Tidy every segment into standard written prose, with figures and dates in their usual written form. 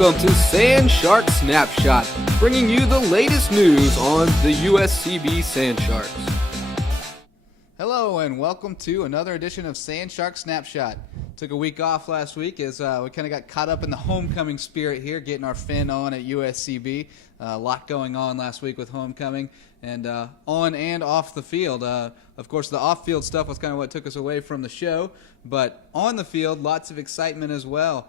Welcome to Sand Shark Snapshot, bringing you the latest news on the USCB Sand Sharks. Hello and welcome to another edition of Sand Shark Snapshot. Took a week off last week as we kind of got caught up in the homecoming spirit here, getting our fin on at USCB. A lot going on last week with homecoming and on and off the field. Of course, the off-field stuff was kind of what took us away from the show, but on the field, lots of excitement as well.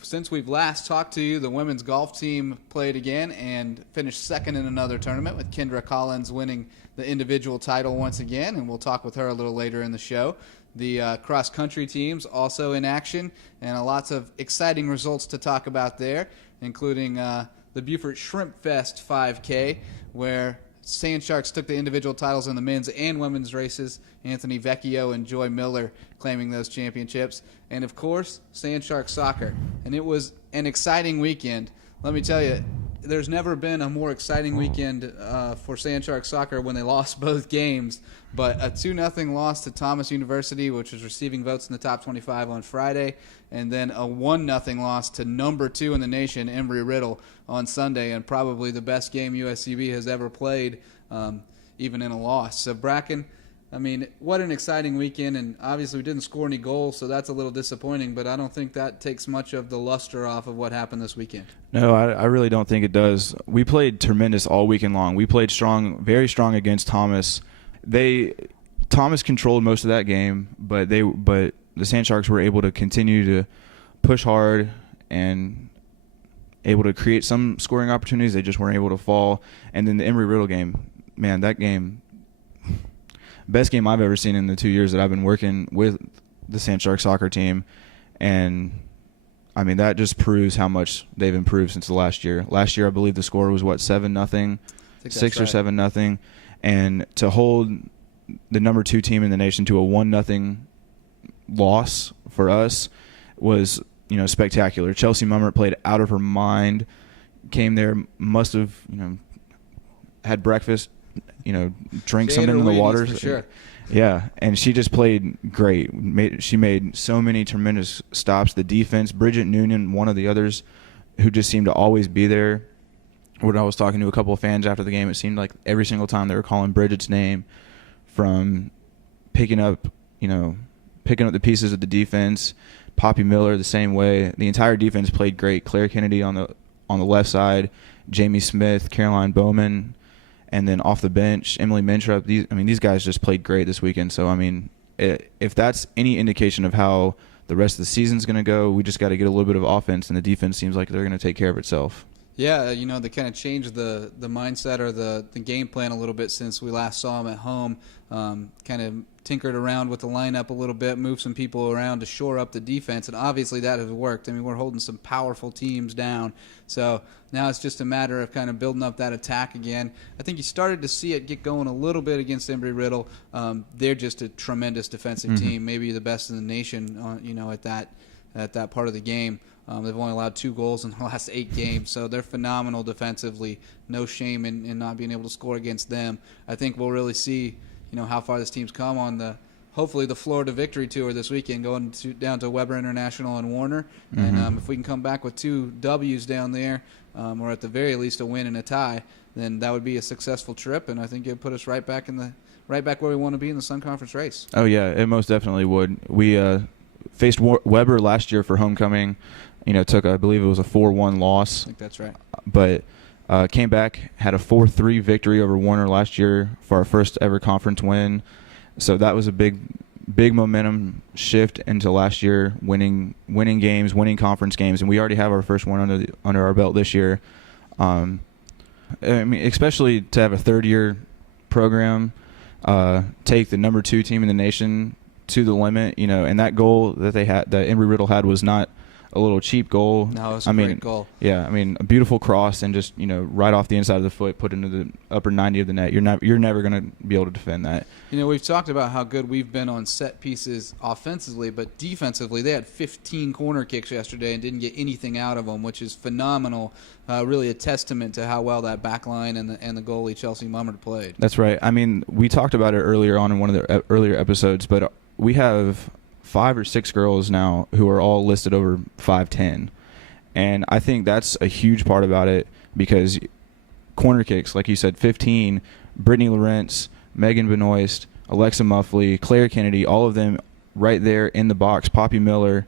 Since we've last talked to you, the women's golf team played again and finished second in another tournament, with Kendra Collins winning the individual title once again, and we'll talk with her a little later in the show. The cross-country teams also in action, and lots of exciting results to talk about there, including the Beaufort Shrimp Fest 5K, where Sand Sharks took the individual titles in the men's and women's races. Anthony Vecchio and Joy Miller claiming those championships. And, of course, Sand Shark Soccer. And it was an exciting weekend. Let me tell you, there's never been a more exciting weekend for Sand Shark Soccer when they lost both games. But a 2-0 loss to Thomas University, which was receiving votes in the top 25 on Friday, and then a 1-0 loss to number 2 in the nation, Embry-Riddle, on Sunday, and probably the best game USCB has ever played, even in a loss. So Brackin, I mean, what an exciting weekend, and obviously we didn't score any goals, so that's a little disappointing, but I don't think that takes much of the luster off of what happened this weekend. No, I really don't think it does. We played tremendous all weekend long. We played strong, very strong against Thomas. Thomas controlled most of that game, but the Sand Sharks were able to continue to push hard and able to create some scoring opportunities. They just weren't able to fall. And then the Embry-Riddle game, man, that game, best game I've ever seen in the 2 years that I've been working with the Sand Shark soccer team. And, I mean, that just proves how much they've improved since the last year. Last year, I believe the score was, 7-0, 6 or 7-0. And to hold the number 2 team in the nation to a 1-0 loss for us was, spectacular. Chelsea Mummert played out of her mind, came there, must have, had breakfast, drank something in the waters. For sure. Yeah, and she just played great. She made so many tremendous stops. The defense, Bridget Noonan, one of the others, who just seemed to always be there. When I was talking to a couple of fans after the game, it seemed like every single time they were calling Bridget's name, from picking up the pieces of the defense. Poppy Miller the same way. The entire defense played great. Claire Kennedy on the left side, Jamie Smith, Caroline Bowman, and then off the bench, Emily Mintrup. These guys just played great this weekend. So, if that's any indication of how the rest of the season's going to go, we just got to get a little bit of offense, and the defense seems like they're going to take care of itself. Yeah, they kind of changed the mindset or the game plan a little bit since we last saw them at home. Kind of tinkered around with the lineup a little bit, moved some people around to shore up the defense, and obviously that has worked. We're holding some powerful teams down. So now it's just a matter of kind of building up that attack again. I think you started to see it get going a little bit against Embry-Riddle. They're just a tremendous defensive team, maybe the best in the nation, at that part of the game. They've only allowed 2 goals in the last 8 games, so they're phenomenal defensively. No shame in not being able to score against them. I think we'll really see, how far this team's come on hopefully the Florida Victory Tour this weekend, going down to Weber International and Warner. Mm-hmm. And if we can come back with 2 W's down there, or at the very least a win and a tie, then that would be a successful trip, and I think it would put us right back where we want to be in the Sun Conference race. Oh yeah, it most definitely would. We faced Weber last year for homecoming. Took, I believe it was a 4-1 loss. I think that's right. But came back, had a 4-3 victory over Warner last year for our first ever conference win. So that was a big momentum shift into last year, winning games, winning conference games, and we already have our first one under our belt this year. Especially to have a third-year program, take the number 2 team in the nation to the limit, and that goal that Embry-Riddle had was not a little cheap goal. No, it was a great goal. Yeah, a beautiful cross and just, right off the inside of the foot, put into the upper 90 of the net. You're never going to be able to defend that. We've talked about how good we've been on set pieces offensively, but defensively, they had 15 corner kicks yesterday and didn't get anything out of them, which is phenomenal. Really a testament to how well that back line and the goalie Chelsea Mummert played. That's right. We talked about it earlier on in one of the earlier episodes, but we have 5 or 6 girls now who are all listed over 5'10", And I think that's a huge part about it because corner kicks, like you said, 15, Brittany Lawrence, Megan Benoist, Alexa Muffley, Claire Kennedy, all of them right there in the box, Poppy Miller,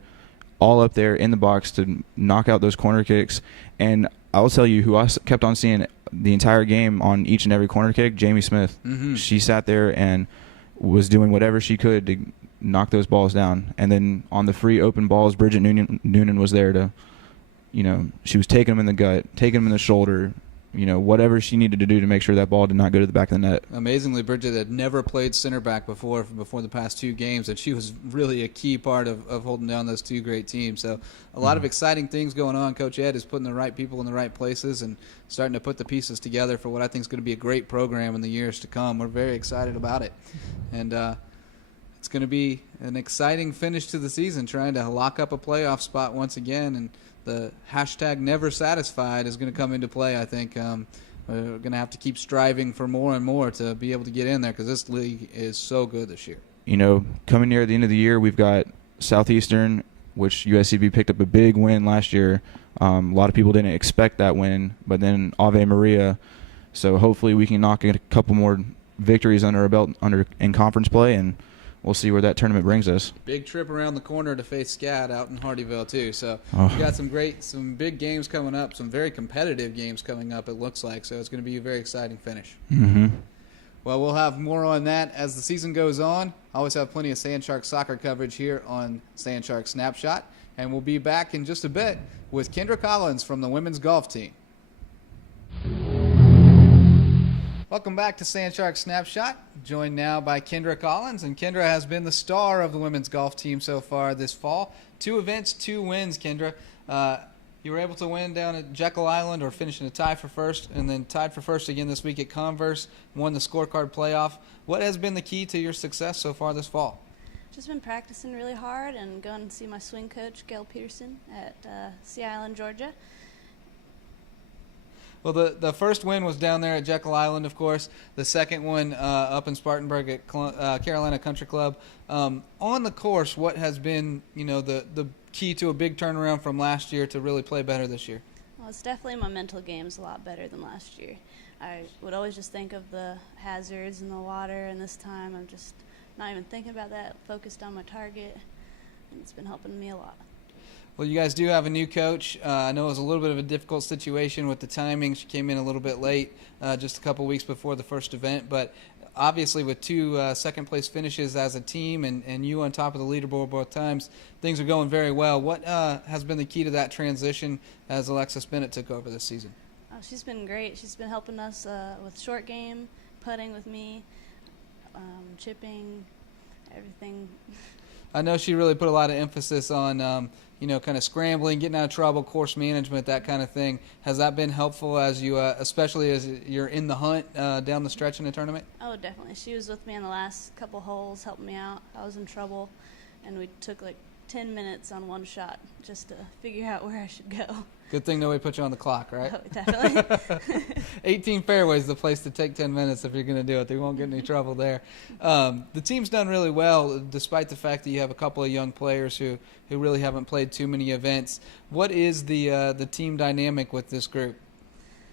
all up there in the box to knock out those corner kicks. And I'll tell you who I kept on seeing the entire game on each and every corner kick, Jamie Smith. Mm-hmm. She sat there and was doing whatever she could to knock those balls down. And then on the free open balls, Bridget Noonan was there to, she was taking them in the gut, taking them in the shoulder, whatever she needed to do to make sure that ball did not go to the back of the net. Amazingly, Bridget had never played center back before the past 2 games, and she was really a key part of holding down those 2 great teams. So a lot of exciting things going on. Coach Ed is putting the right people in the right places and starting to put the pieces together for what I think is going to be a great program in the years to come. We're very excited about it. And it's going to be an exciting finish to the season, trying to lock up a playoff spot once again. And the hashtag never satisfied is going to come into play, I think. We're going to have to keep striving for more and more to be able to get in there because this league is so good this year. Coming near the end of the year, we've got Southeastern, which USCB picked up a big win last year. A lot of people didn't expect that win, but then Ave Maria. So hopefully we can knock a couple more victories under our belt in conference play, and we'll see where that tournament brings us. Big trip around the corner to face SCAD out in Hardyville, too. So we've got some big games coming up, some very competitive games coming up, it looks like. So it's going to be a very exciting finish. Mm-hmm. Well, we'll have more on that as the season goes on. I always have plenty of Sand Shark soccer coverage here on Sand Shark Snapshot. And we'll be back in just a bit with Kendra Collins from the women's golf team. Welcome back to Sand Shark Snapshot, joined now by Kendra Collins. And Kendra has been the star of the women's golf team so far this fall. 2 events, 2 wins, Kendra. You were able to win down at Jekyll Island, or finish in a tie for first, and then tied for first again this week at Converse, won the scorecard playoff. What has been the key to your success so far this fall? Just been practicing really hard and going to see my swing coach, Gail Peterson, at Sea Island, Georgia. Well, the first win was down there at Jekyll Island, of course. The second one up in Spartanburg at Carolina Country Club. On the course, what has been, the key to a big turnaround from last year to really play better this year? Well, it's definitely my mental game's a lot better than last year. I would always just think of the hazards in the water, and this time I'm just not even thinking about that, focused on my target, and it's been helping me a lot. Well, you guys do have a new coach. I know it was a little bit of a difficult situation with the timing. She came in a little bit late, just a couple weeks before the first event. But obviously with 2 second-place finishes as a team and you on top of the leaderboard both times, things are going very well. What has been the key to that transition as Alexis Bennett took over this season? Oh, she's been great. She's been helping us with short game, putting with me, chipping, everything. I know she really put a lot of emphasis on, kind of scrambling, getting out of trouble, course management, that kind of thing. Has that been helpful as you, especially as you're in the hunt down the stretch in the tournament? Oh, definitely. She was with me on the last couple holes, helping me out. I was in trouble, and we took like 10 minutes on one shot just to figure out where I should go. Good thing nobody put you on the clock, right? Oh, definitely. 18 fairways is the place to take 10 minutes if you're going to do it. They won't get any trouble there. The team's done really well, despite the fact that you have a couple of young players who really haven't played too many events. What is the team dynamic with this group?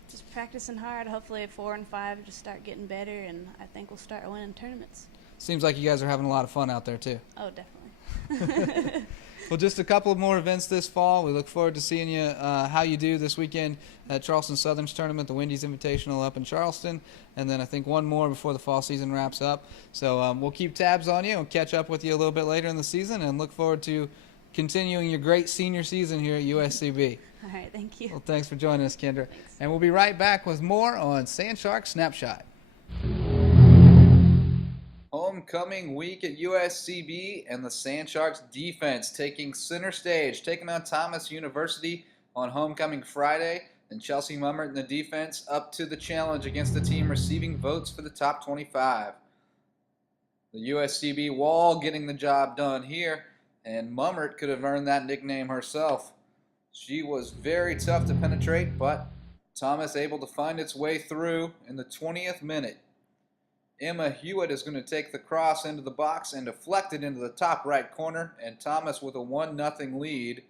Just practicing hard. Hopefully at 4 and 5 just start getting better, and I think we'll start winning tournaments. Seems like you guys are having a lot of fun out there, too. Oh, definitely. Well, just a couple of more events this fall. We look forward to seeing you how you do this weekend at Charleston Southern's tournament, the Wendy's Invitational up in Charleston, and then I think one more before the fall season wraps up. So we'll keep tabs on you and catch up with you a little bit later in the season, and look forward to continuing your great senior season here at USCB. All right, thank you. Well, thanks for joining us, Kendra. Thanks. And we'll be right back with more on Sand Shark Snapshot. Homecoming week at USCB, and the Sand Sharks defense taking center stage, taking on Thomas University on homecoming Friday, and Chelsea Mummert and the defense up to the challenge against the team receiving votes for the top 25. The USCB wall getting the job done here, and Mummert could have earned that nickname herself. She was very tough to penetrate, but Thomas able to find its way through in the 20th minute. Emma Hewitt is going to take the cross into the box and deflect it into the top right corner, and Thomas with a 1-0 lead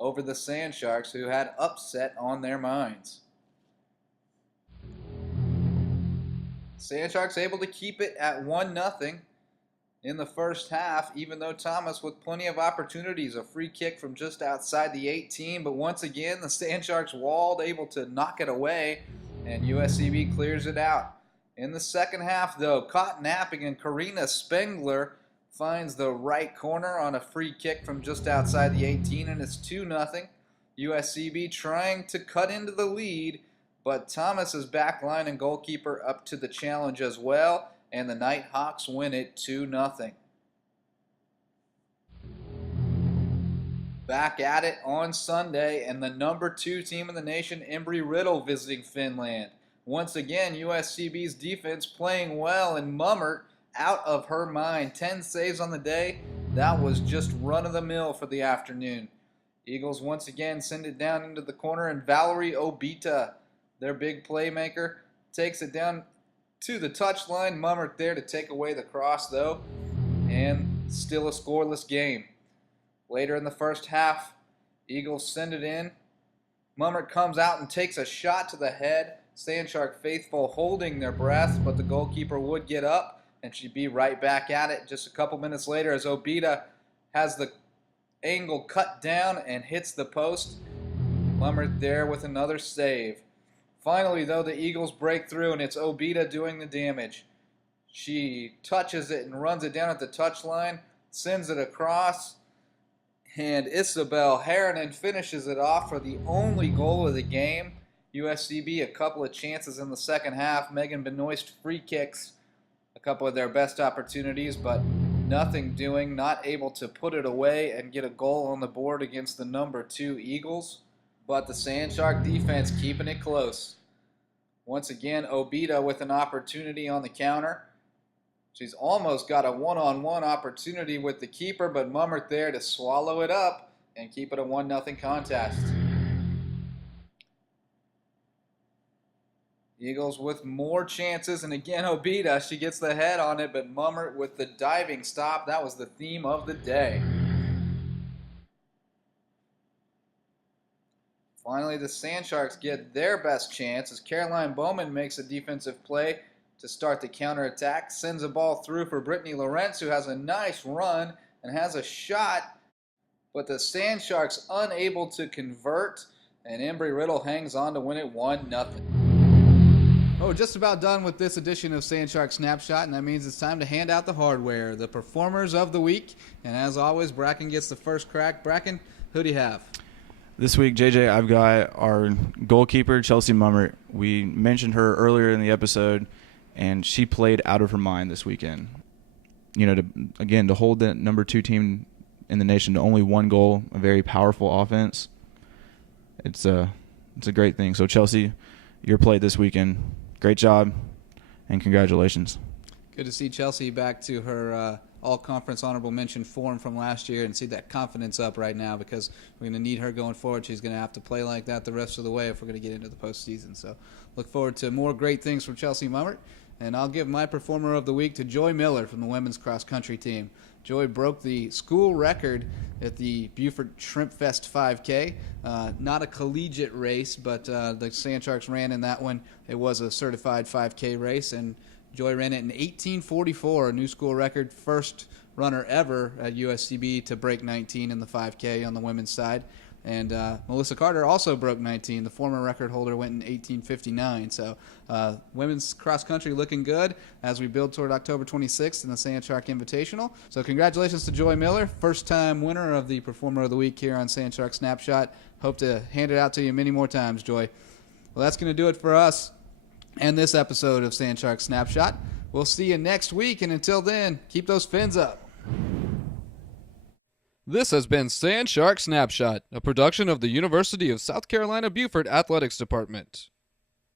over the Sand Sharks, who had upset on their minds. Sand Sharks able to keep it at 1-0 in the first half, even though Thomas with plenty of opportunities. A free kick from just outside the 18, but once again the Sand Sharks walled, able to knock it away, and USCB clears it out. In the second half, though, caught napping, and Karina Spengler finds the right corner on a free kick from just outside the 18, and it's 2-0. USCB trying to cut into the lead, but Thomas's backline and goalkeeper up to the challenge as well, and the Nighthawks win it 2-0. Back at it on Sunday, and the number 2 team in the nation, Embry-Riddle, visiting Finland. Once again, USCB's defense playing well, and Mummert out of her mind. 10 saves on the day. That was just run-of-the-mill for the afternoon. Eagles once again send it down into the corner, and Valerie Obita, their big playmaker, takes it down to the touchline. Mummert there to take away the cross, though, and still a scoreless game. Later in the first half, Eagles send it in. Mummert comes out and takes a shot to the head. Sand Shark faithful holding their breath, but the goalkeeper would get up, and she'd be right back at it just a couple minutes later as Obita has the angle cut down and hits the post. Mummert there with another save. Finally, though, the Eagles break through, and it's Obita doing the damage. She touches it and runs it down at the touchline, sends it across, and Isabel Harrinan finishes it off for the only goal of the game. USCB a couple of chances in the second half. Megan Benoist free kicks, a couple of their best opportunities, but nothing doing, not able to put it away and get a goal on the board against the number 2 Eagles. But the Sand Shark defense keeping it close. Once again, Obita with an opportunity on the counter. She's almost got a one-on-one opportunity with the keeper, but Mummert there to swallow it up and keep it a 1-0 contest. Eagles with more chances, and again Obita, she gets the head on it, but Mummert with the diving stop. That was the theme of the day. Finally, the Sand Sharks get their best chance as Caroline Bowman makes a defensive play to start the counterattack, sends a ball through for Brittany Lorenz, who has a nice run and has a shot, but the Sand Sharks unable to convert, and Embry-Riddle hangs on to win it 1-0. Oh, just about done with this edition of Sand Shark Snapshot, and that means it's time to hand out the hardware, the performers of the week. And as always, Brackin gets the first crack. Brackin, who do you have? This week, JJ, I've got our goalkeeper, Chelsea Mummert. We mentioned her earlier in the episode, and she played out of her mind this weekend. You know, to hold that number 2 team in the nation to only 1 goal, a very powerful offense. It's a great thing. So, Chelsea, your play this weekend. Great job, and congratulations. Good to see Chelsea back to her all-conference honorable mention form from last year and see that confidence up right now, because we're going to need her going forward. She's going to have to play like that the rest of the way if we're going to get into the postseason. So look forward to more great things from Chelsea Mummert. And I'll give my performer of the week to Joy Miller from the women's cross-country team. Joy broke the school record at the Beaufort Shrimp Fest 5K. Not a collegiate race, but the Sand Sharks ran in that one. It was a certified 5K race, and Joy ran it in 18:44, a new school record, first runner ever at USCB to break 19 in the 5K on the women's side. And Melissa Carter also broke 19. The former record holder went in 18:59. So women's cross-country looking good as we build toward October 26th in the Sand Shark Invitational. So congratulations to Joy Miller, first-time winner of the Performer of the Week here on Sand Shark Snapshot. Hope to hand it out to you many more times, Joy. Well, that's going to do it for us and this episode of Sand Shark Snapshot. We'll see you next week, and until then, keep those fins up. This has been Sand Shark Snapshot, a production of the University of South Carolina Beaufort Athletics Department.